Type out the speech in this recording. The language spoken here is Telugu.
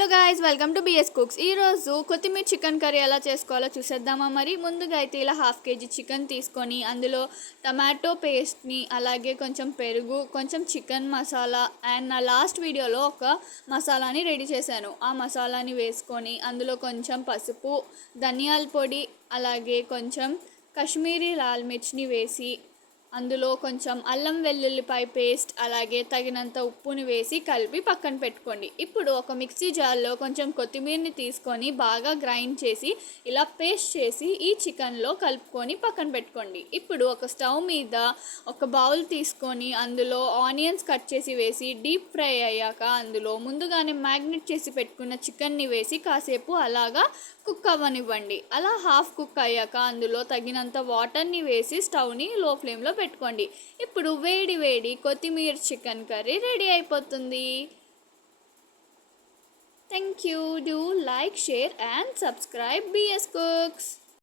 Hello guys, welcome to BS cooks. ఈరోజు కొత్తిమీర చికెన్ కర్రీ ఎలా చేసుకోవాలో చూసేద్దామా. మరి ముందుగా అయితే ఇలా హాఫ్ కేజీ చికెన్ తీసుకొని అందులో టమాటో పేస్ట్ని, అలాగే కొంచెం పెరుగు, కొంచెం చికెన్ మసాలా అండ్ నా లాస్ట్ వీడియోలో ఒక మసాలాని రెడీ చేశాను. ఆ మసాలాని వేసుకొని అందులో కొంచెం పసుపు, ధనియాల పొడి, అలాగే కొంచెం కాశ్మీరీ లాల్ మిర్చిని వేసి అందులో కొంచెం అల్లం వెల్లుల్లిపాయ పేస్ట్, అలాగే తగినంత ఉప్పుని వేసి కలిపి పక్కన పెట్టుకోండి. ఇప్పుడు ఒక మిక్సీ జార్లో కొంచెం కొత్తిమీరని తీసుకొని బాగా గ్రైండ్ చేసి ఇలా పేస్ట్ చేసి ఈ చికెన్లో కలుపుకొని పక్కన పెట్టుకోండి. ఇప్పుడు ఒక స్టవ్ మీద ఒక బౌల్ తీసుకొని అందులో ఆనియన్స్ కట్ చేసి వేసి డీప్ ఫ్రై అయ్యాక అందులో ముందుగానే మ్యాగ్నెట్ చేసి పెట్టుకున్న చికెన్ని వేసి కాసేపు అలాగా కుక్ అవ్వనివ్వండి. అలా హాఫ్ కుక్ అయ్యాక అందులో తగినంత వాటర్ని వేసి స్టవ్ని లో ఫ్లేమ్లో పెట్టుకోండి. ఇప్పుడు వేడి వేడి కొత్తిమీర చికెన్ కర్రీ రెడీ అయిపోతుంది. Thank you. Do like, share and subscribe BS cooks.